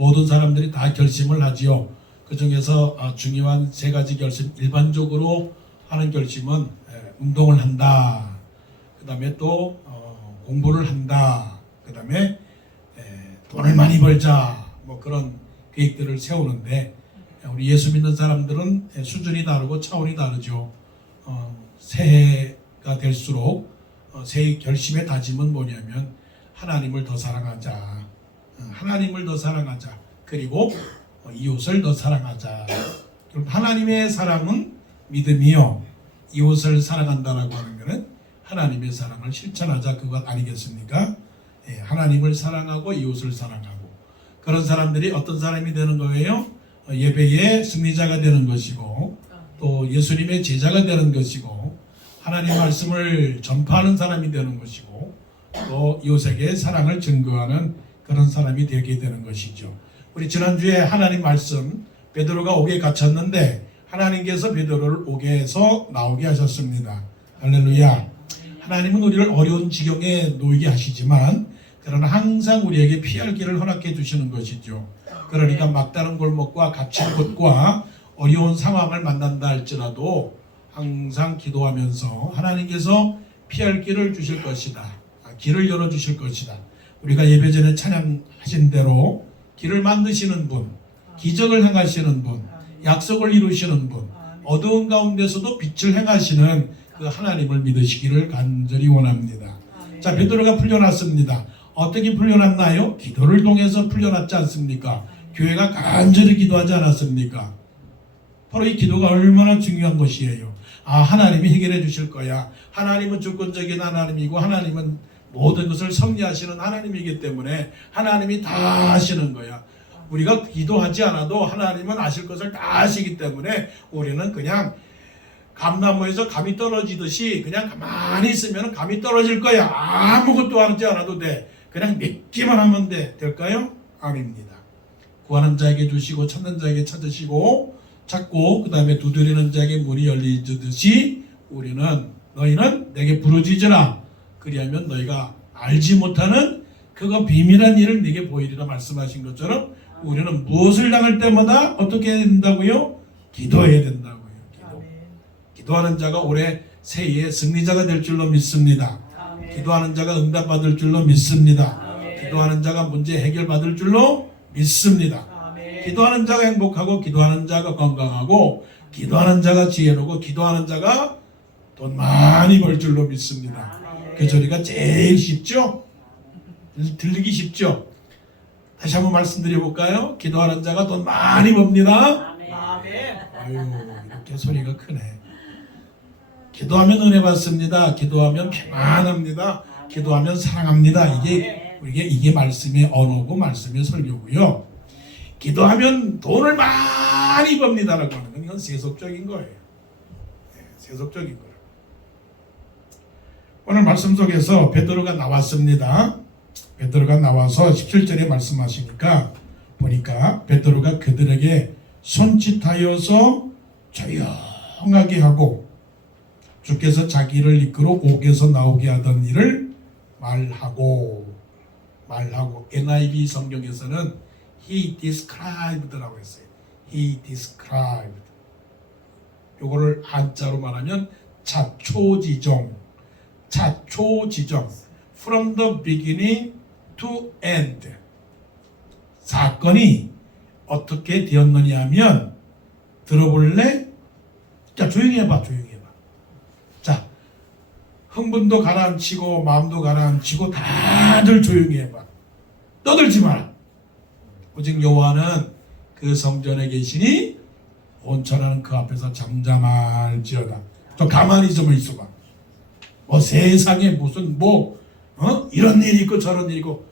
모든 사람들이 다 결심을 하지요. 그 중에서 중요한 세 가지 결심, 일반적으로 하는 결심은 운동을 한다. 그 다음에 또 공부를 한다. 그 다음에 돈을 많이 벌자. 뭐 그런 계획들을 세우는데 우리 예수 믿는 사람들은 수준이 다르고 차원이 다르죠. 새해가 될수록 새해 결심의 다짐은 뭐냐면 하나님을 더 사랑하자. 하나님을 더 사랑하자. 그리고 이웃을 더 사랑하자. 하나님의 사랑은 믿음이요. 이웃을 사랑한다라고 하는 것은 하나님의 사랑을 실천하자 그것 아니겠습니까? 하나님을 사랑하고 이웃을 사랑하고 그런 사람들이 어떤 사람이 되는 거예요? 예배의 승리자가 되는 것이고 또 예수님의 제자가 되는 것이고 하나님 말씀을 전파하는 사람이 되는 것이고 또 이웃에게 사랑을 증거하는 그런 사람이 되게 되는 것이죠. 우리 지난주에 하나님 말씀 베드로가 옥에 갇혔는데 하나님께서 베드로를 옥에서 나오게 하셨습니다. 할렐루야. 하나님은 우리를 어려운 지경에 놓이게 하시지만 그러나 항상 우리에게 피할 길을 허락해 주시는 것이죠. 그러니까 막다른 골목과 갇힌 곳과 어려운 상황을 만난다 할지라도 항상 기도하면서 하나님께서 피할 길을 주실 것이다. 길을 열어주실 것이다. 우리가 예배 전에 찬양하신 대로 길을 만드시는 분, 기적을 행하시는 분, 약속을 이루시는 분, 어두운 가운데서도 빛을 행하시는 그 하나님을 믿으시기를 간절히 원합니다. 자, 베드로가 풀려났습니다. 어떻게 풀려났나요? 기도를 통해서 풀려났지 않습니까? 교회가 간절히 기도하지 않았습니까? 바로 이 기도가 얼마나 중요한 것이에요. 하나님이 해결해 주실 거야. 하나님은 주권적인 하나님이고 하나님은 모든 것을 섭리하시는 하나님이기 때문에 하나님이 다 하시는 거야. 우리가 기도하지 않아도 하나님은 아실 것을 다 아시기 때문에 우리는 그냥 감나무에서 감이 떨어지듯이 그냥 가만히 있으면 감이 떨어질 거야. 아무것도 하지 않아도 돼. 그냥 믿기만 하면 될까요? 아닙니다. 구하는 자에게 주시고 찾는 자에게 찾으시고 찾고 그 다음에 두드리는 자에게 문이 열리듯이 너희는 내게 부르짖으라. 그리하면 너희가 알지 못하는 그거 비밀한 일을 네게 보이리라 말씀하신 것처럼 우리는 무엇을 당할 때마다 어떻게 해야 된다고요? 기도해야 된다고요. 기도하는 자가 올해 새해의 승리자가 될 줄로 믿습니다. 기도하는 자가 응답받을 줄로 믿습니다. 기도하는 자가 문제 해결받을 줄로 믿습니다. 기도하는 자가 행복하고 기도하는 자가 건강하고 기도하는 자가 지혜로고 기도하는 자가 돈 많이 벌 줄로 믿습니다. 그 소리가 제일 쉽죠? 들리기 쉽죠? 다시 한번 말씀드려볼까요? 기도하는 자가 돈 많이 법니다. 아유, 이렇게 소리가 크네. 기도하면 은혜 받습니다. 기도하면 평안합니다. 기도하면 사랑합니다. 이게 말씀의 언어고 말씀의 설교고요. 기도하면 돈을 많이 법니다라고 하는 건 이건 세속적인 거예요. 세속적인 거예요. 오늘 말씀 속에서 베드로가 나왔습니다. 베드로가 나와서 17절에 말씀하시니까 보니까 베드로가 그들에게 손짓하여서 조용하게 하고 주께서 자기를 이끌어 옥에서 나오게 하던 일을 말하고 NIV 성경에서는 He described라고 했어요. He described. 요거를 한자로 말하면 자초지종. From the beginning to end. 사건이 어떻게 되었느냐 하면 들어볼래? 자, 조용히 해봐. 자, 흥분도 가라앉히고 마음도 가라앉히고 다들 조용히 해봐. 떠들지 마라. 오직 여호와는 그 성전에 계시니 온천하는 그 앞에서 잠잠할지어다. 좀 가만히 좀 있어봐. 세상에 무슨 이런 일이 있고 저런 일이 있고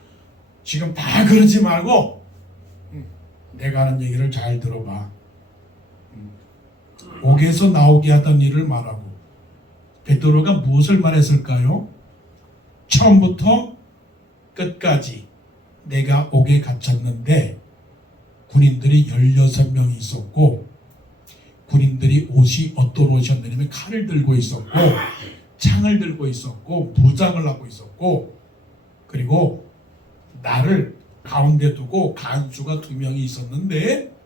지금 다 그러지 말고 내가 하는 얘기를 잘 들어봐. 옥에서 나오게 하던 일을 말하고 베드로가 무엇을 말했을까요? 처음부터 끝까지 내가 옥에 갇혔는데 군인들이 16명이 있었고 군인들이 옷이 어떤 옷이었냐면 칼을 들고 있었고 창을 들고 있었고 무장을 하고 있었고 그리고 나를 가운데 두고 간수가 2명이 있었는데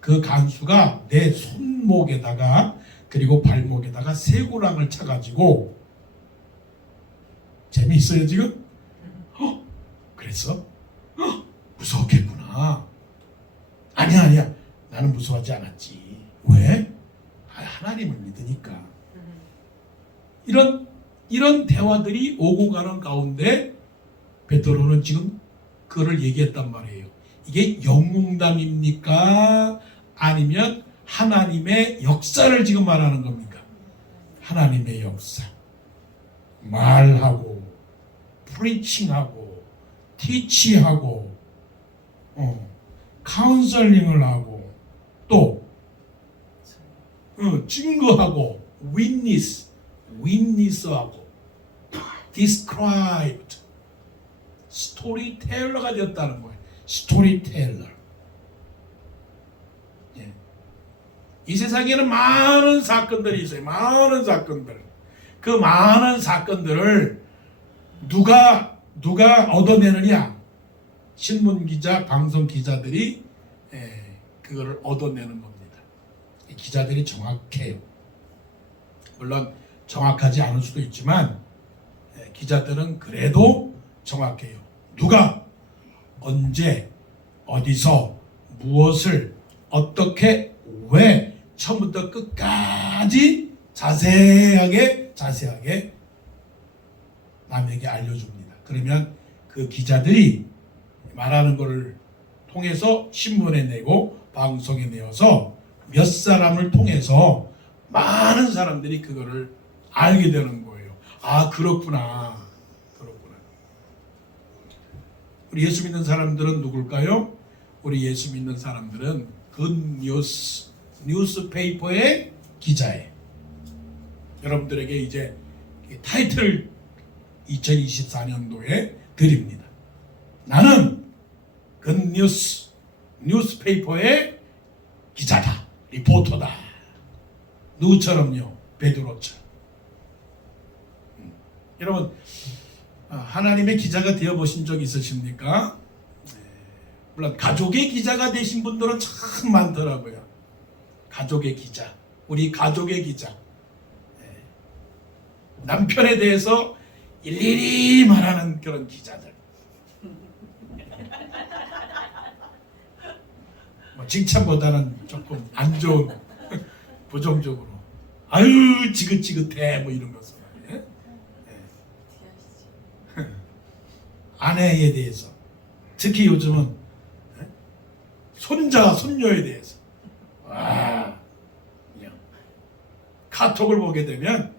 그 간수가 내 손목에다가 그리고 발목에다가 쇠고랑을 차가지고 재미있어요 지금? 그랬어? 무서웠겠구나. 아니야 나는 무서워하지 않았지. 왜? 하나님을 믿으니까. 이런 대화들이 오고 가는 가운데 베드로는 지금 그를 얘기했단 말이에요. 이게 영웅담입니까? 아니면 하나님의 역사를 지금 말하는 겁니까? 하나님의 역사. 말하고 프리칭하고 티치하고 카운셀링을 하고 또 증거하고 witness하고 described 스토리텔러가 되었다는 거예요. 스토리텔러. 예. 이 세상에는 많은 사건들이 있어요. 많은 사건들. 그 많은 사건들을 누가 얻어내느냐? 신문 기자, 방송 기자들이 그거를 얻어내는 겁니다. 기자들이 정확해요. 물론 정확하지 않을 수도 있지만 기자들은 그래도 정확해요. 누가 언제 어디서 무엇을 어떻게 왜 처음부터 끝까지 자세하게 남에게 알려줍니다. 그러면 그 기자들이 말하는 것을 통해서 신문에 내고 방송에 내어서 몇 사람을 통해서 많은 사람들이 그거를 알게 되는 거예요. 아, 그렇구나. 우리 예수 믿는 사람들은 누굴까요? 우리 예수 믿는 사람들은 굿뉴스 뉴스페이퍼의 기자예요. 여러분들에게 이제 타이틀을 2024년도에 드립니다. 나는 굿뉴스 뉴스페이퍼의 기자다. 리포터다. 누구처럼요? 베드로처럼. 여러분 하나님의 기자가 되어보신 적 있으십니까? 물론 가족의 기자가 되신 분들은 참 많더라고요. 가족의 기자, 우리 가족의 기자. 남편에 대해서 일일이 말하는 그런 기자들. 칭찬보다는 조금 안 좋은 부정적으로 아유 지긋지긋해 뭐 이런 것을 아내에 대해서 특히 요즘은 손자 손녀에 대해서 그냥 카톡을 보게 되면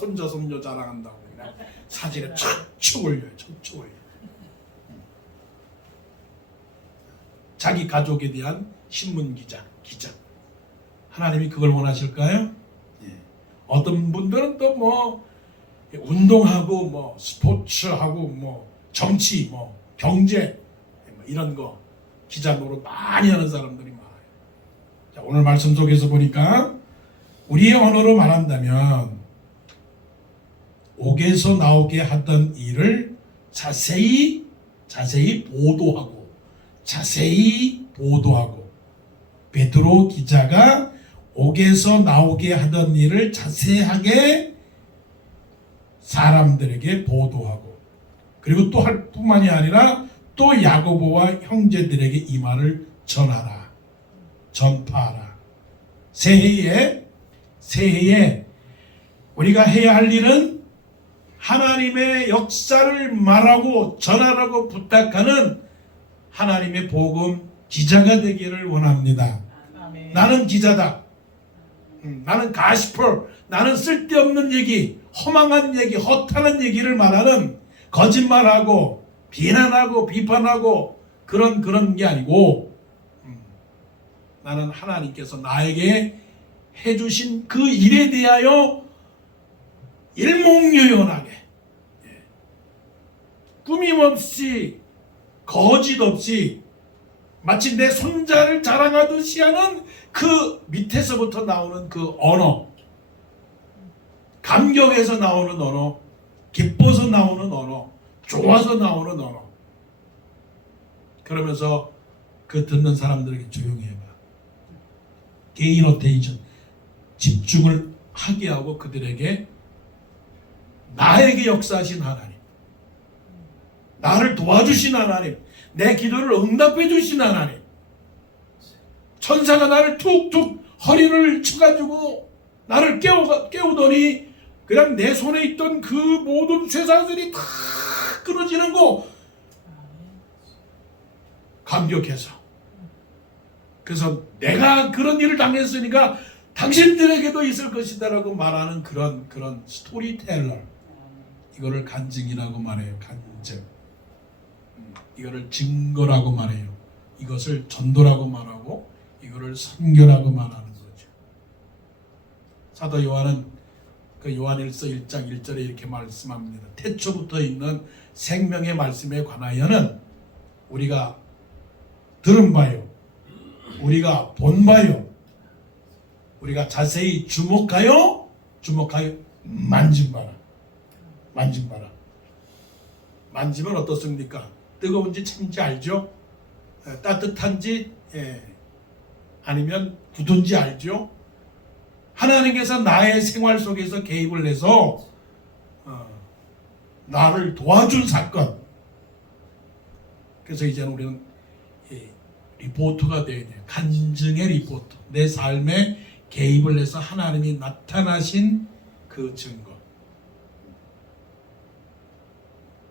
손자 손녀 자랑한다고 그냥 사진에 척척 올려요. 자기 가족에 대한 신문 기자. 하나님이 그걸 원하실까요? 어떤 분들은 또 뭐 운동하고 뭐 스포츠하고 뭐 정치 뭐 경제 뭐 이런 거 기자 노릇 많이 하는 사람들이 많아요. 자, 오늘 말씀 속에서 보니까 우리의 언어로 말한다면 옥에서 나오게 하던 일을 자세히 보도하고 베드로 기자가 옥에서 나오게 하던 일을 자세하게 사람들에게 보도하고 그리고 또 할 뿐만이 아니라 또 야고보와 형제들에게 이 말을 전파하라. 새해에 우리가 해야 할 일은 하나님의 역사를 말하고 전하라고 부탁하는 하나님의 복음 기자가 되기를 원합니다. 아멘. 나는 기자다. 나는 가시퍼. 나는 쓸데없는 얘기, 허망한 얘기, 허탄한 얘기를 말하는 거짓말하고 비난하고 비판하고 그런 게 아니고 나는 하나님께서 나에게 해주신 그 일에 대하여 일목요연하게 꾸밈없이 거짓 없이 마치 내 손자를 자랑하듯이 하는 그 밑에서부터 나오는 그 언어, 감격에서 나오는 언어, 기뻐서 나오는 언어, 좋아서 나오는 언어, 그러면서 그 듣는 사람들에게 조용히 해봐. 개인 어테인션, 집중을 하게 하고 그들에게 나에게 역사하신 하나님, 나를 도와주신 하나님, 내 기도를 응답해 주신 하나님, 천사가 나를 툭툭 허리를 쳐가지고 나를 깨우더니 그냥 내 손에 있던 그 모든 쇠사슬이 다 끊어지는 거 감격해서, 그래서 내가 그런 일을 당했으니까 당신들에게도 있을 것이다라고 말하는 그런 스토리텔러, 이거를 간증이라고 말해요. 간증. 이거를 증거라고 말해요. 이것을 전도라고 말하고 이거를 선교라고 말하는 거죠. 사도 요한은 그 요한일서 1장 1절에 이렇게 말씀합니다. 태초부터 있는 생명의 말씀에 관하여는 우리가 들은 바요, 우리가 본 바요, 우리가 자세히 주목하여 만진 바라. 만지면 어떻습니까? 뜨거운지 찬지 알죠? 따뜻한지 아니면 굳은지 알죠? 하나님께서 나의 생활 속에서 개입을 해서 나를 도와준 사건. 그래서 이제는 우리는 리포터가 되어야 돼요. 간증의 리포터. 내 삶에 개입을 해서 하나님이 나타나신 그 증거.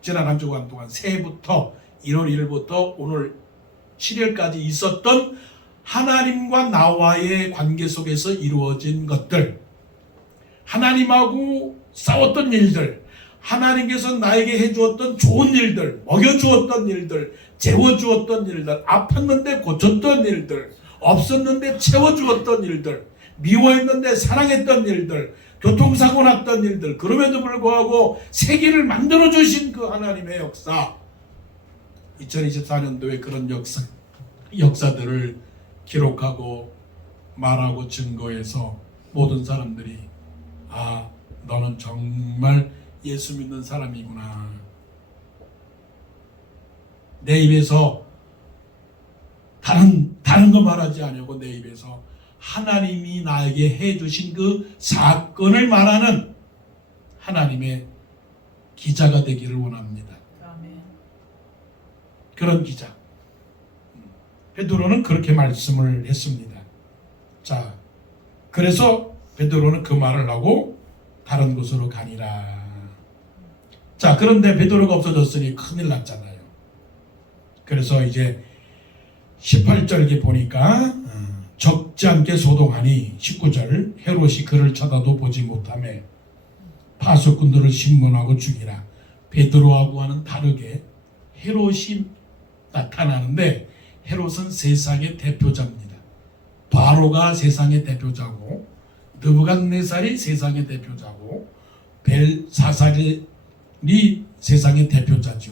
지난 한 주간 동안 새해부터 1월 1일부터 오늘 7일까지 있었던 하나님과 나와의 관계 속에서 이루어진 것들, 하나님하고 싸웠던 일들, 하나님께서 나에게 해주었던 좋은 일들, 먹여주었던 일들, 재워주었던 일들, 아팠는데 고쳤던 일들, 없었는데 채워주었던 일들, 미워했는데 사랑했던 일들, 교통사고 났던 일들, 그럼에도 불구하고 세계를 만들어주신 그 하나님의 역사, 2024년도에 그런 역사들을 기록하고 말하고 증거해서 모든 사람들이 너는 정말 예수 믿는 사람이구나. 내 입에서 다른 거 말하지 않고 내 입에서 하나님이 나에게 해주신 그 사건을 말하는 하나님의 기자가 되기를 원합니다. 아멘. 그런 기자. 베드로는 그렇게 말씀을 했습니다. 자, 그래서 베드로는 그 말을 하고 다른 곳으로 가니라. 자, 그런데 베드로가 없어졌으니 큰일 났잖아요. 그래서 이제 18절에 보니까 적지 않게 소동하니 19절 헤롯이 그를 쳐다도 보지 못하며 파수꾼들을 신문하고 죽이라. 베드로하고는 다르게 헤롯이 나타나는데 헤롯은 세상의 대표자입니다. 바로가 세상의 대표자고 느부갓네살이 세상의 대표자고 벨사살이 세상의 대표자죠.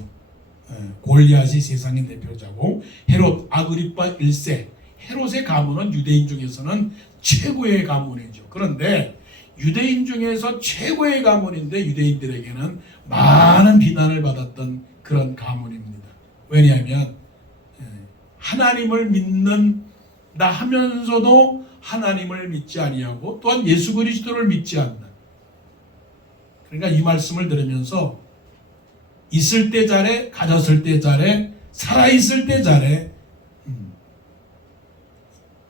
골리앗이 세상의 대표자고 헤롯 아그리파 1세, 헤롯의 가문은 유대인 중에서는 최고의 가문이죠. 그런데 유대인 중에서 최고의 가문인데 유대인들에게는 많은 비난을 받았던 그런 가문입니다. 왜냐하면 하나님을 믿는다 하면서도 하나님을 믿지 아니하고 또한 예수 그리스도를 믿지 않는. 그러니까 이 말씀을 들으면서 있을 때 잘해, 가졌을 때 잘해, 살아있을 때 잘해.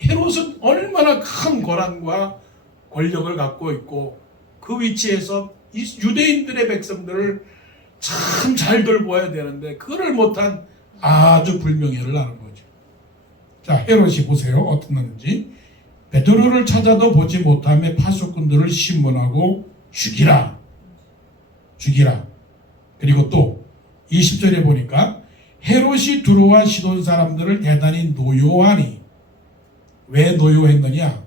헤롯은 얼마나 큰 권한과 권력을 갖고 있고 그 위치에서 유대인들의 백성들을 참 잘 돌보아야 되는데 그를 못한 아주 불명예를 하는 거죠. 자, 헤롯이 보세요. 어떤 놈인지. 베드로를 찾아도 보지 못하며 파수꾼들을 신문하고 죽이라. 그리고 또 20절에 보니까 헤롯이 두로와 시돈 사람들을 대단히 노여하니. 왜 노여했느냐?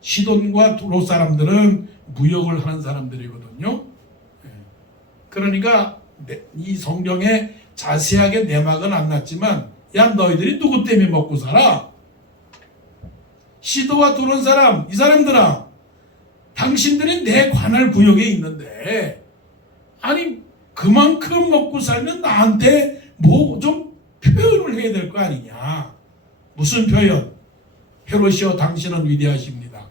시돈과 두로 사람들은 무역을 하는 사람들이거든요. 그러니까 이 성경에 자세하게 내막은 안 났지만 야, 너희들이 누구 때문에 먹고 살아? 시도와 두로 사람, 이 사람들아, 당신들이 내 관할 구역에 있는데 아니 그만큼 먹고 살면 나한테 뭐 좀 표현을 해야 될 거 아니냐. 무슨 표현? 헤롯이여 당신은 위대하십니다.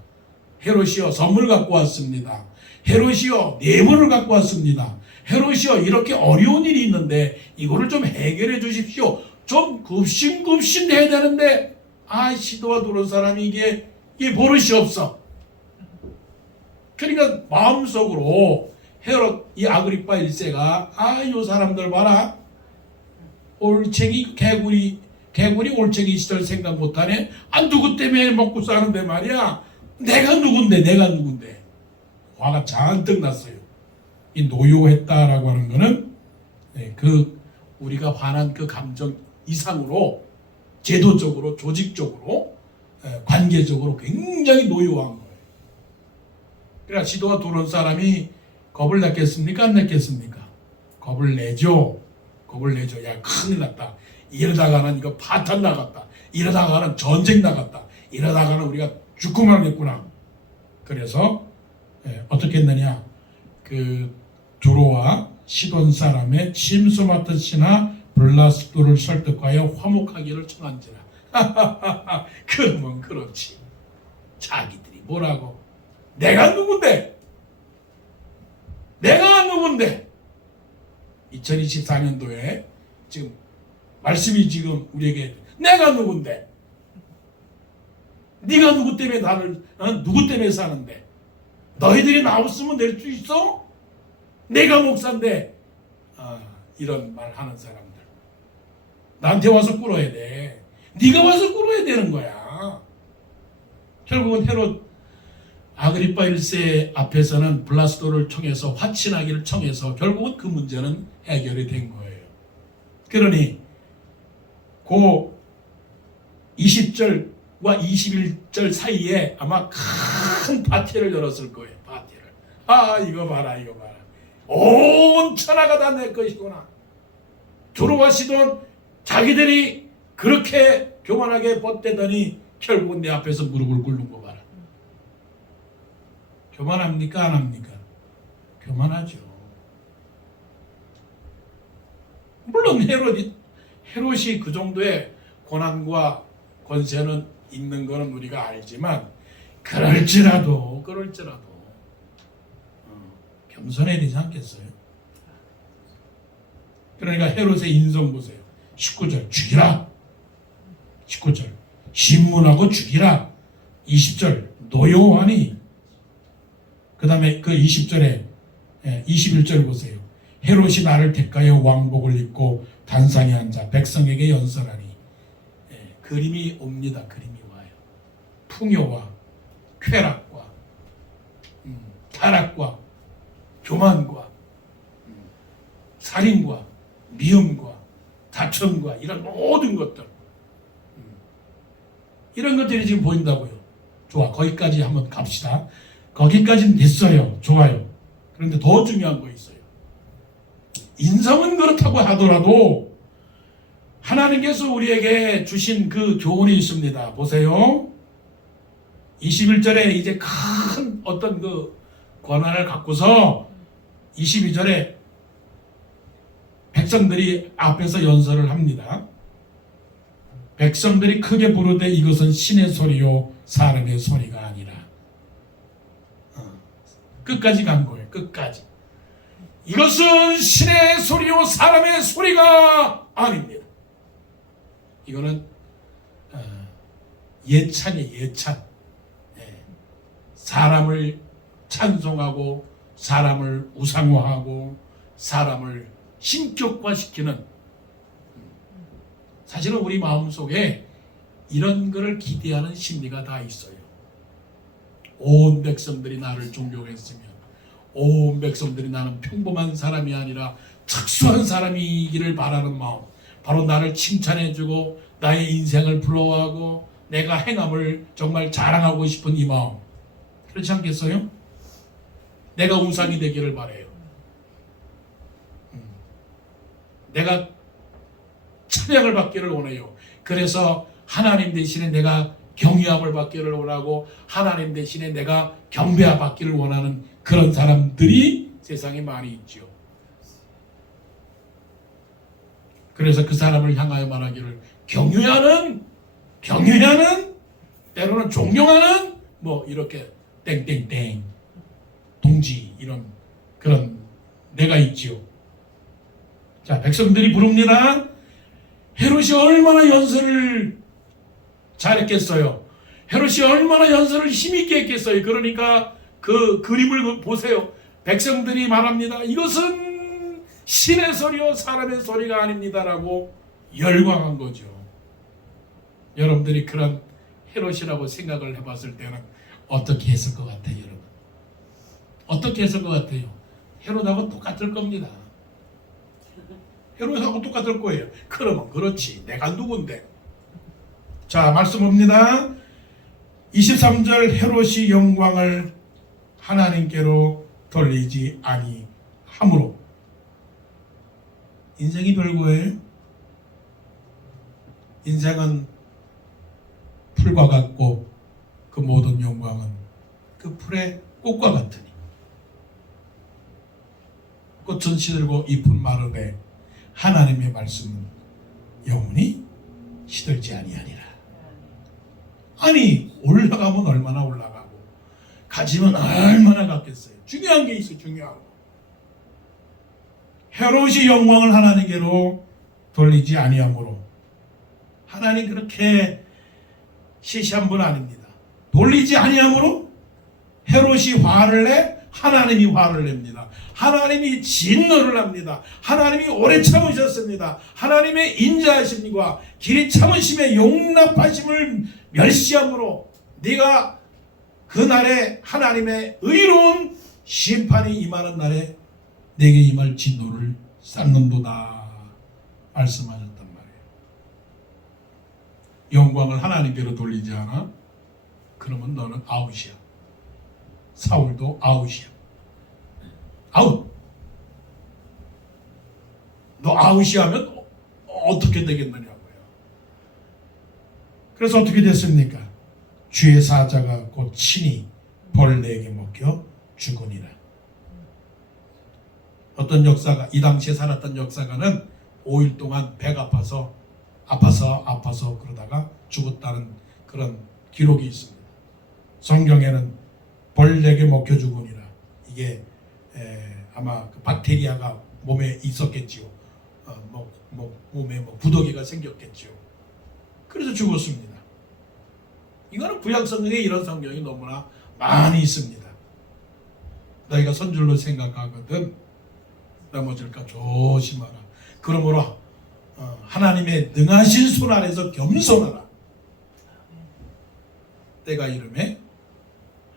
헤롯이여 선물 갖고 왔습니다. 헤롯이여 뇌물을 갖고 왔습니다. 헤롯이여 이렇게 어려운 일이 있는데 이거를 좀 해결해 주십시오. 좀 굽신굽신 해야 되는데 시도가 들어온 사람이 이게 버릇이 없어. 그러니까 마음속으로 헤롯 이 아그리파 1세가 요 사람들 봐라. 올챙이 개구리 올챙이 시절 생각 못하네. 누구 때문에 먹고 사는데 말이야. 내가 누군데. 화가 잔뜩 났어요. 이 노요했다라고 하는 거는 우리가 화난 그 감정 이상으로 제도적으로 조직적으로 관계적으로 굉장히 노요한 거예요. 그러니까 시도가 들어온 사람이 겁을 냈겠습니까? 안 냈겠습니까? 겁을 내죠. 야 큰일 났다. 이러다가는 이거 파탄 나갔다. 이러다가는 전쟁 나갔다. 이러다가는 우리가 죽고 말겠구나. 그래서 어떻게 했느냐. 그 두로와 시돈 사람의 침수 맡은 신하 블라스도를 설득하여 화목하기를 청한지라. 그러면 그렇지. 자기들이 뭐라고. 내가 누군데? 2024년도에 지금 말씀이 지금 우리에게 내가 누군데? 네가 누구 때문에 누구 때문에 사는데? 너희들이 나 없으면 낼 수 있어? 내가 목사인데. 이런 말 하는 사람들. 나한테 와서 꿇어야 돼. 네가 와서 꿇어야 되는 거야. 결국은 헤롯 아그리파 1세 앞에서는 블라스도를 통해서 화친하기를 청해서 결국은 그 문제는 해결이 된 거예요. 그러니 그 20절과 21절 사이에 아마 큰 파티를 열었을 거예요. 파티를. 이거 봐라. 온 천하가 다 내 것이구나. 두로와 시돈 자기들이 그렇게 교만하게 뻗대더니 결국은 내 앞에서 무릎을 꿇는 거 봐라. 교만합니까? 안 합니까? 교만하죠. 물론 헤롯이 그 정도의 권한과 권세는 있는 것은 우리가 알지만 그럴지라도 겸손해야 되지 않겠어요? 그러니까 헤롯의 인성 보세요. 19절 죽이라. 19절 신문하고 죽이라. 20절 노여하니. 그 다음에 그 20절에 21절 보세요. 헤롯이 나를 택하여 왕복을 입고 단상에 앉아 백성에게 연설하니. 그림이 옵니다. 그림이 와요. 풍요와 쾌락과 타락과 교만과 살인과 미움과 다툼과 이런 모든 것들, 이런 것들이 지금 보인다고요. 좋아, 거기까지 한번 갑시다. 거기까지는 됐어요. 좋아요. 그런데 더 중요한 거 있어요. 인성은 그렇다고 하더라도 하나님께서 우리에게 주신 그 교훈이 있습니다. 보세요. 21절에 이제 큰 어떤 그 권한을 갖고서 22절에 백성들이 앞에서 연설을 합니다. 백성들이 크게 부르되 이것은 신의 소리요 사람의 소리가 아니라. 끝까지 간 거예요. 끝까지. 이것은 신의 소리요 사람의 소리가 아닙니다. 이거는 예찬이에요. 예찬. 사람을 찬송하고 사람을 우상화하고 사람을 신격화시키는, 사실은 우리 마음속에 이런 거를 기대하는 심리가 다 있어요. 온 백성들이 나를 존경했으면, 온 백성들이 나는 평범한 사람이 아니라 특수한 사람이기를 바라는 마음, 바로 나를 칭찬해주고 나의 인생을 부러워하고 내가 행함을 정말 자랑하고 싶은 이 마음, 그렇지 않겠어요? 내가 우상이 되기를 바라요. 내가 찬양을 받기를 원해요. 그래서 하나님 대신에 내가 경외함을 받기를 원하고 하나님 대신에 내가 경배 받기를 원하는 그런 사람들이 세상에 많이 있죠. 그래서 그 사람을 향하여 말하기를 경유하는 때로는 존경하는 뭐 이렇게 땡땡땡 동지 이런 그런 내가 있지요. 자, 백성들이 부릅니다. 헤롯이 얼마나 연설을 잘했겠어요. 헤롯이 얼마나 연설을 힘있게 했겠어요. 그러니까 그 그림을 보세요. 백성들이 말합니다. 이것은 신의 소리요 사람의 소리가 아닙니다라고 열광한 거죠. 여러분들이 그런 헤롯이라고 생각을 해봤을 때는 어떻게 했을 것 같아요, 여러분? 어떻게 했을 것 같아요? 헤롯하고 똑같을 겁니다. 헤롯하고 똑같을 거예요. 그러면 그렇지. 내가 누군데? 자, 말씀 봅니다. 23절 헤롯이 영광을 하나님께로 돌리지 아니하므로. 인생이 별거예요. 인생은 풀과 같고 그 모든 영광은 그 풀의 꽃과 같으니 꽃은 시들고 잎은 마르되 하나님의 말씀은 영원히 시들지 아니하니라. 아니 올라가면 얼마나 올라가고 가지면 얼마나 갖겠어요. 중요한 게 있어요. 중요한 거. 헤롯이 영광을 하나님께로 돌리지 아니하므로. 하나님 그렇게 시시한 분 아닙니다. 돌리지 아니하므로 헤롯이 화를 내 하나님이 화를 냅니다. 하나님이 진노를 합니다. 하나님이 오래 참으셨습니다. 하나님의 인자하심과 길이 참으심의 용납하심을 멸시함으로 네가 그날에 하나님의 의로운 심판이 임하는 날에 내게 임할 진노를 쌓는도다 말씀하셨단 말이에요. 영광을 하나님께로 돌리지 않아? 그러면 너는 아웃이야. 사울도 아웃이야. 아웃. 너 아웃이 하면 어떻게 되겠느냐고요. 그래서 어떻게 됐습니까? 주의 사자가 곧 친히 벌레에게 먹혀 죽으니라. 어떤 역사가 이 당시에 살았던 역사가는 5일 동안 배가 아파서 그러다가 죽었다는 그런 기록이 있습니다. 성경에는 벌레에게 먹혀 죽으니라. 이게 아마 그 박테리아가 몸에 있었겠지요. 몸에 부더기가 생겼겠지요. 그래서 죽었습니다. 이거는 구약 성경에 이런 성경이 너무나 많이 있습니다. 너희가 선줄로 생각하거든 넘어질까 조심하라. 그러므로 하나님의 능하신 손 아래서 겸손하라. 때가 이름에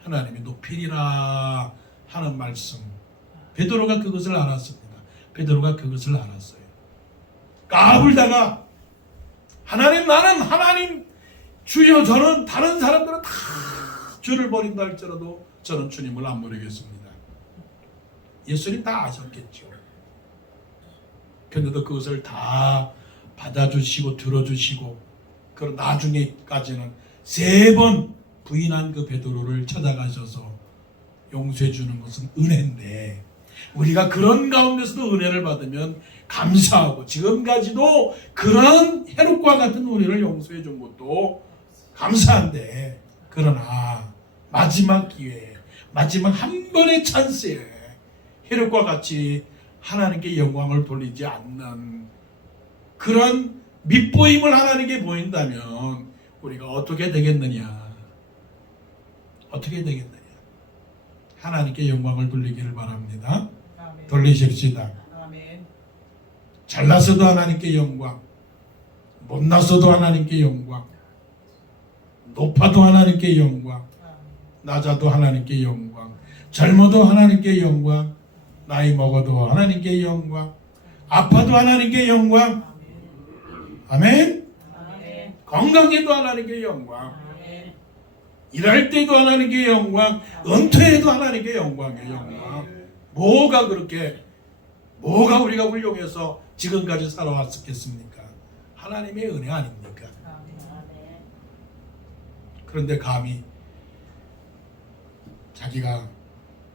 하나님이 높이리라 하는 말씀. 베드로가 그것을 알았습니다. 베드로가 그것을 알았어요. 까불다가 하나님 나는 하나님 주여 저는 다른 사람들은 다 주를 버린다 할지라도 저는 주님을 안 버리겠습니다. 예수님 다 아셨겠죠. 그런데도 그것을 다 받아주시고 들어주시고 그런 나중에까지는 3번 부인한 그 베드로를 찾아가셔서 용서해 주는 것은 은혜인데 우리가 그런 가운데서도 은혜를 받으면 감사하고 지금까지도 그런 헤롯과 같은 우리를 용서해 준 것도 감사한데 그러나 마지막 기회에 마지막 한 번의 찬스에 헤롯과 같이 하나님께 영광을 돌리지 않는 그런 밑보임을 하나님께 보인다면 우리가 어떻게 되겠느냐? 어떻게 되겠느냐? 하나님께 영광을 돌리기를 바랍니다. 아멘. 돌리십시다. 아멘. 잘나서도 하나님께 영광, 못나서도 하나님께 영광, 높아도 하나님께 영광, 낮아도 하나님께 영광, 젊어도 하나님께 영광, 나이 먹어도 하나님께 영광, 아파도 하나님께 영광, 아멘. 아멘. 건강해도 하나님께 영광, 아멘. 일할 때도 하나님께 영광, 은퇴해도 하나님께 영광이에요. 영광. 뭐가 우리가 훌륭해서 지금까지 살아왔겠습니까? 하나님의 은혜 아닙니까? 그런데 감히 자기가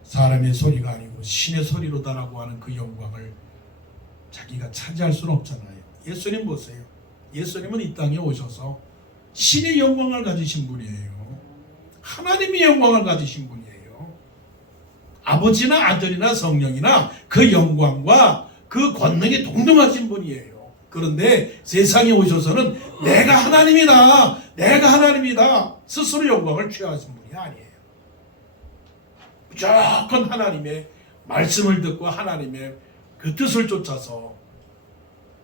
사람의 소리가 아니고 신의 소리로다라고 하는 그 영광을 자기가 차지할 수는 없잖아요. 예수님 보세요. 예수님은 이 땅에 오셔서 신의 영광을 가지신 분이에요. 하나님의 영광을 가지신 분이에요. 아버지나 아들이나 성령이나 그 영광과 그 권능이 동등하신 분이에요. 그런데 세상에 오셔서는 내가 하나님이다, 내가 하나님이다 스스로 영광을 취하신 분이 아니에요. 무조건 하나님의 말씀을 듣고 하나님의 그 뜻을 쫓아서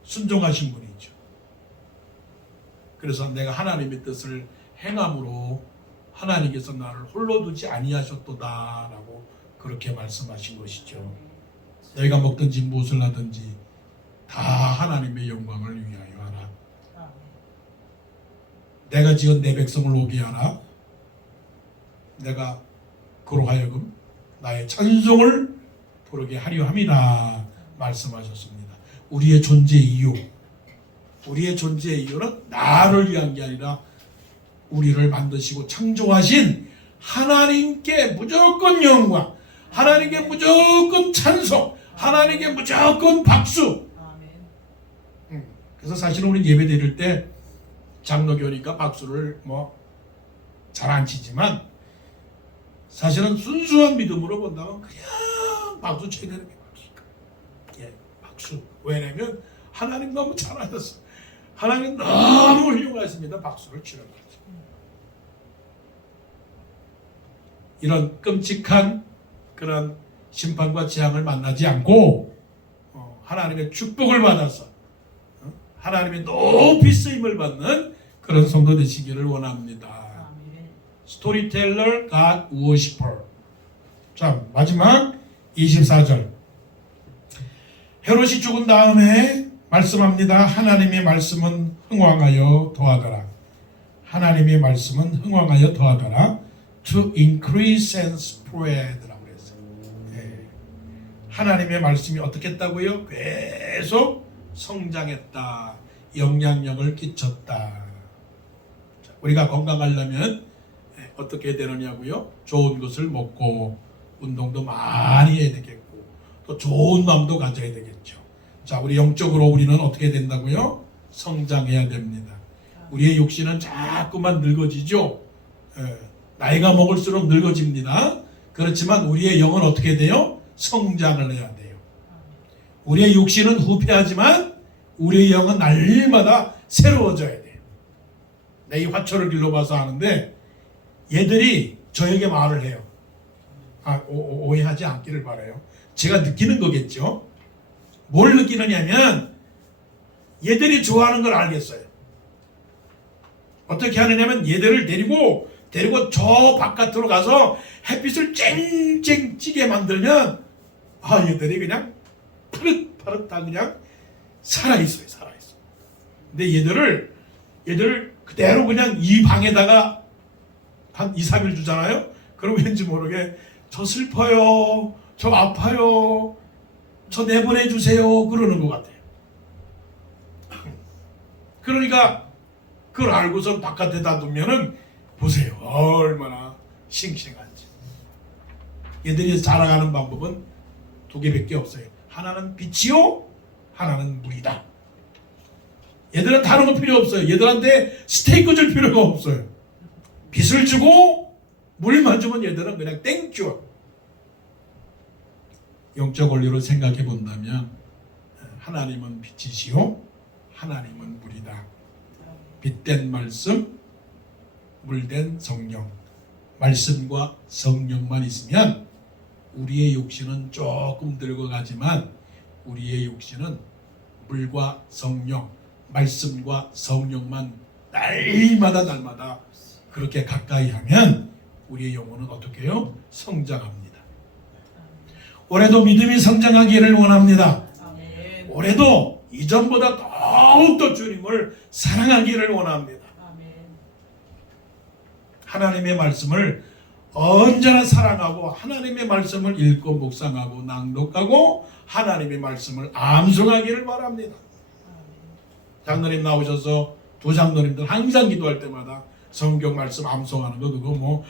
순종하신 분이죠. 그래서 내가 하나님의 뜻을 행함으로 하나님께서 나를 홀로 두지 아니하셨도다라고 그렇게 말씀하신 것이죠. 너희가 먹든지 무엇을 하든지 다 하나님의 영광을 위하여 하라. 내가 지은 내 백성을 오게 하라. 내가 그로 하여금 나의 찬송을 부르게 하려 함이다 말씀하셨습니다. 우리의 존재 이유, 우리의 존재 이유는 나를 위한 게 아니라 우리를 만드시고 창조하신 하나님께 무조건 영광, 하나님께 무조건 찬송, 하나님께 무조건 박수. 그래서 사실은 우리 예배 드릴 때 장로교니까 박수를 잘 안 치지만 사실은 순수한 믿음으로 본다면 그냥 박수 쳐야 되는 게 박수. 예, 박수. 왜냐면 하나님 너무 잘하셨어. 하나님 너무 훌륭하십니다. 박수를 치는 거죠. 이런 끔찍한 그런 심판과 재앙을 만나지 않고 하나님의 축복을 받아서 하나님의 높이 쓰임을 받는 그런 성도 되시기를 원합니다. 스토리텔러, God worshiper. 자, 마지막 24절. 헤롯이 죽은 다음에 말씀합니다. 하나님의 말씀은 흥왕하여 더하더라. 하나님의 말씀은 흥왕하여 더하더라. To increase and spread라고 그랬어요. 네. 하나님의 말씀이 어떻게 했다고요? 계속 성장했다. 영향력을 끼쳤다. 우리가 건강하려면 어떻게 되느냐고요? 좋은 것을 먹고 운동도 많이 해야 되겠고 또 좋은 마음도 가져야 되겠죠. 자, 우리 영적으로 우리는 어떻게 된다고요? 성장해야 됩니다. 우리의 육신은 자꾸만 늙어지죠. 나이가 먹을수록 늙어집니다. 그렇지만 우리의 영은 어떻게 돼요? 성장을 해야 돼요. 우리의 육신은 후패하지만 우리의 영은 날마다 새로워져야 돼요. 내 이 화초를 길러봐서 아는데 얘들이 저에게 말을 해요. 오해하지 않기를 바라요. 제가 느끼는 거겠죠. 뭘 느끼느냐면 얘들이 좋아하는 걸 알겠어요. 어떻게 하느냐면 얘들을 데리고 저 바깥으로 가서 햇빛을 쨍쨍 찌게 만들면 얘들이 그냥 파릇파릇 다 그냥 살아있어요. 근데 얘들을 그대로 그냥 이 방에다가 한 2, 3일 주잖아요. 그럼 왠지 모르게 저 슬퍼요, 저 아파요, 저 내보내주세요 그러는 것 같아요. 그러니까 그걸 알고선 바깥에다 두면은 보세요. 얼마나 싱싱한지. 얘들이 자라가는 방법은 두 개밖에 없어요. 하나는 빛이요, 하나는 물이다. 얘들은 다른 거 필요 없어요. 얘들한테 스테이크 줄 필요가 없어요. 빛을 주고 물만 주면 얘들은 그냥 땡큐. 영적 원리로 생각해 본다면 하나님은 빛이시요, 하나님은 물이다. 빛된 말씀, 물된 성령. 말씀과 성령만 있으면 우리의 육신은 조금 늙어가지만 우리의 육신은 물과 성령, 말씀과 성령만 날마다 그렇게 가까이 하면 우리의 영혼은 어떻게 해요? 성장합니다. 올해도 믿음이 성장하기를 원합니다. 올해도 이전보다 더욱더 주님을 사랑하기를 원합니다. 하나님의 말씀을 언제나 사랑하고 하나님의 말씀을 읽고 묵상하고 낭독하고 하나님의 말씀을 암송하기를 바랍니다. 장로님 나오셔서 두 장로님들 항상 기도할 때마다 성경 말씀 암송하는 거 그거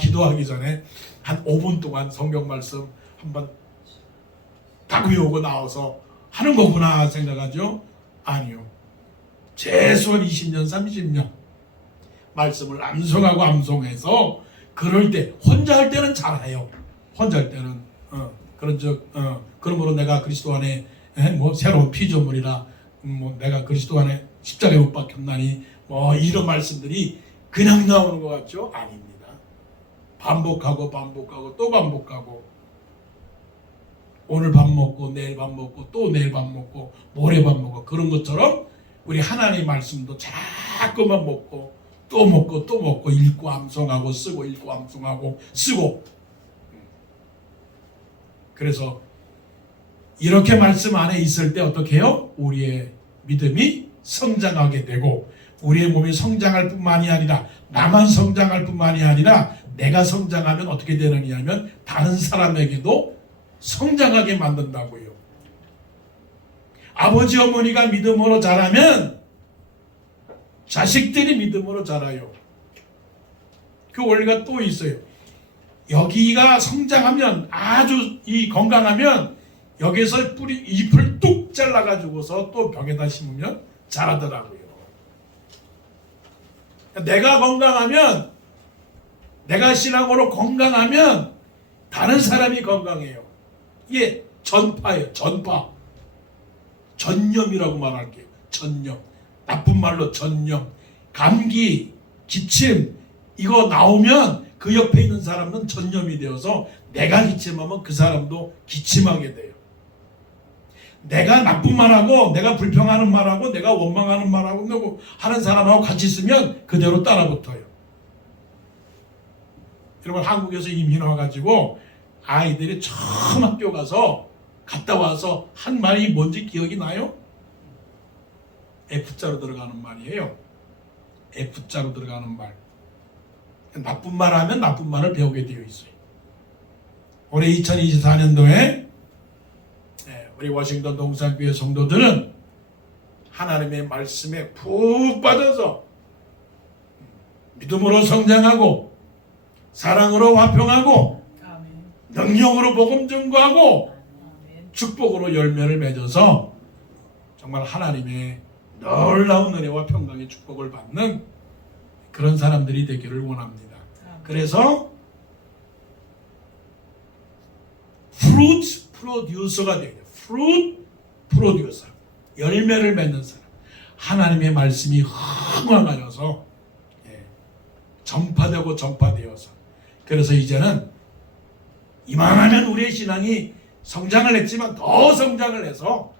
기도하기 전에 한 5분 동안 성경 말씀 한번 딱 외우고 나와서 하는 거구나 생각하죠? 아니요. 최소한 20년, 30년 말씀을 암송하고 암송해서 그럴 때 혼자 할 때는 잘해요. 혼자 할 때는 그러므로 내가 그리스도 안에 뭐 새로운 피조물이라 뭐 내가 그리스도 안에 십자가에 못 박혔나니 뭐 이런 말씀들이 그냥 나오는 것 같죠? 아닙니다. 반복하고 또 반복하고 오늘 밥 먹고 내일 밥 먹고 또 내일 밥 먹고 모레 밥 먹고 그런 것처럼 우리 하나님의 말씀도 자꾸만 먹고 또 먹고 읽고 암송하고 쓰고 읽고 암송하고 쓰고 그래서 이렇게 말씀 안에 있을 때 어떻게 해요? 우리의 믿음이 성장하게 되고 우리의 몸이 성장할 뿐만이 아니라 나만 성장할 뿐만이 아니라 내가 성장하면 어떻게 되느냐 하면 다른 사람에게도 성장하게 만든다고요. 아버지 어머니가 믿음으로 자라면 자식들이 믿음으로 자라요. 그 원리가 또 있어요. 여기가 성장하면 아주 건강하면 여기서 뿌리 잎을 뚝 잘라가지고서 또 벽에다 심으면 자라더라고요. 내가 건강하면 내가 신앙으로 건강하면 다른 사람이 건강해요. 이게 전파예요. 전염이라고 말할게요. 전염. 나쁜 말로 전염. 감기, 기침 이거 나오면 그 옆에 있는 사람은 전염이 되어서 내가 기침하면 그 사람도 기침하게 돼요. 내가 나쁜 말하고 내가 불평하는 말하고 내가 원망하는 말하고 하는 사람하고 같이 있으면 그대로 따라붙어요. 여러분 한국에서 이민 와가지고 아이들이 처음 학교 가서 갔다 와서 한 말이 뭔지 기억이 나요? F자로 들어가는 말이에요. F자로 들어가는 말. 나쁜 말 하면 나쁜 말을 배우게 되어 있어요. 올해 2024년도에 우리 워싱턴 동산교회 성도들은 하나님의 말씀에 푹 빠져서 믿음으로 성장하고 사랑으로 화평하고 능력으로 복음 전거하고 축복으로 열매를 맺어서 정말 하나님의 놀라운 은혜와 평강의 축복을 받는 그런 사람들이 되기를 원합니다. 그래서 fruit producer가 되겠죠. fruit producer, 열매를 맺는 사람. 하나님의 말씀이 흥황하여서 전파되어서 그래서 이제는 이만하면 우리의 신앙이 성장을 했지만 더 성장을 해서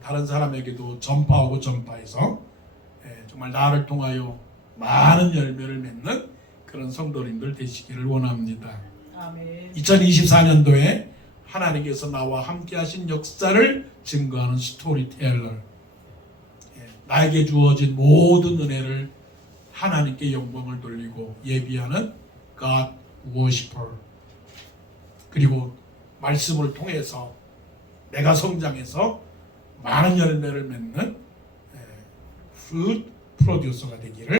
다른 사람에게도 전파해서 정말 나를 통하여 많은 열매를 맺는 그런 성도님들 되시기를 원합니다. 아멘. 2024년도에 하나님께서 나와 함께 하신 역사를 증거하는 스토리텔러, 나에게 주어진 모든 은혜를 하나님께 영광을 돌리고 예비하는 God worshiper, 그리고 말씀을 통해서 내가 성장해서 많은 열매를 맺는 fruit producer가 되기를